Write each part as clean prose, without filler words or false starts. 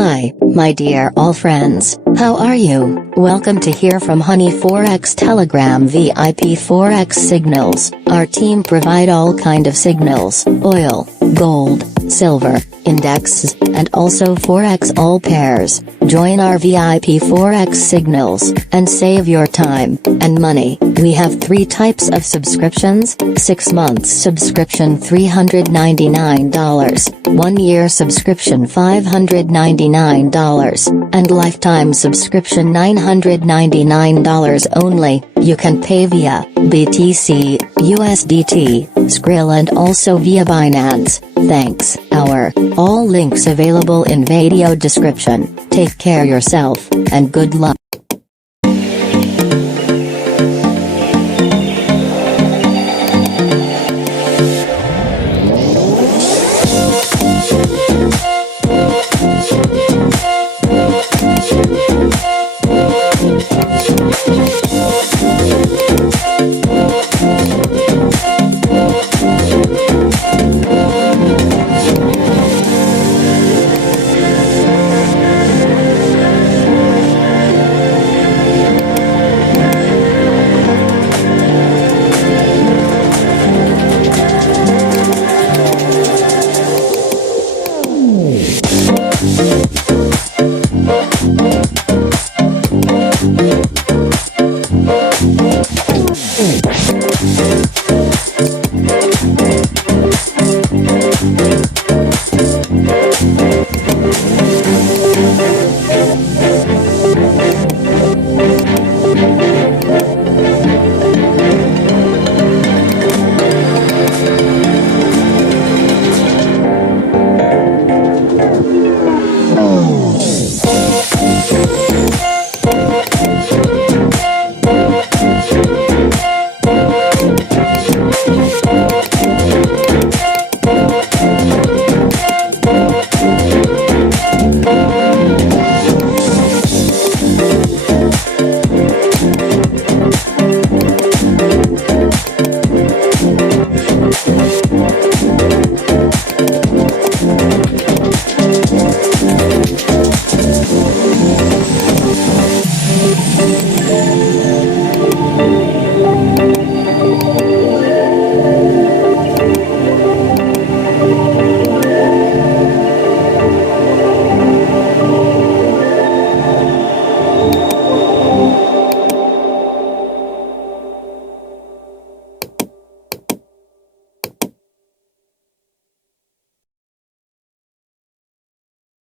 Hi, my dear all friends, how are you? Welcome to hear from Honey Forex Telegram VIP Forex signals. Our team provide all kind of signals, oil, gold, silver, indexes, and also Forex all pairs. Join our VIP Forex signals, and save your time and money. We have 3 types of subscriptions: 6 months subscription $399, 1 year subscription $599, and lifetime subscription $999 only. You can pay via BTC, USDT, Skrill and also via Binance. Thanks. All links available in video description. Take care yourself, and good luck.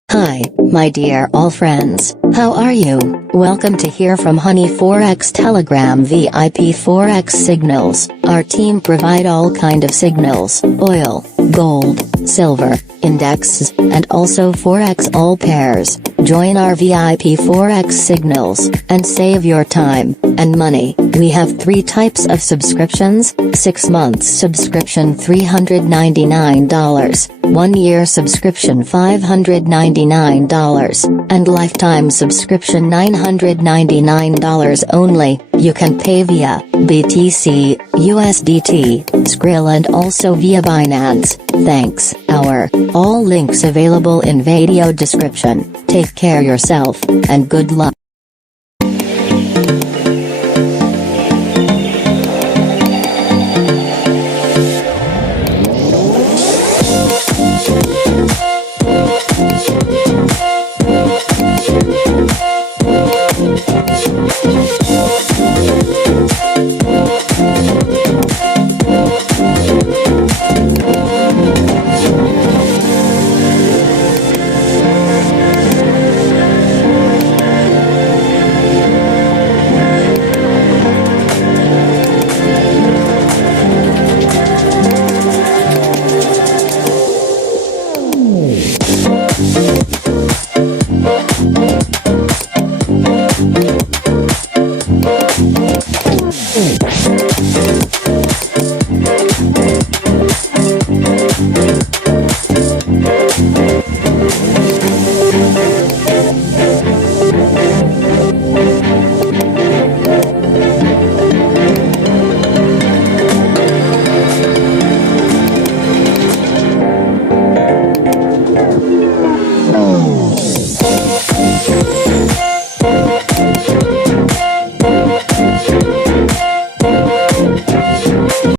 Hi, my dear all friends, how are you? Welcome to hear from Honey Forex Telegram VIP Forex signals. Our team provide all kind of signals, oil, gold, silver, indexes, and also Forex all pairs. Join our VIP Forex signals, and save your time and money. We have 3 types of subscriptions: 6 months subscription $399, 1 year subscription $599, and lifetime subscription $999 only. You can pay via BTC, USDT, Skrill and also via Binance. Thanks. All links available in video description. Take care yourself, and good luck. Oh.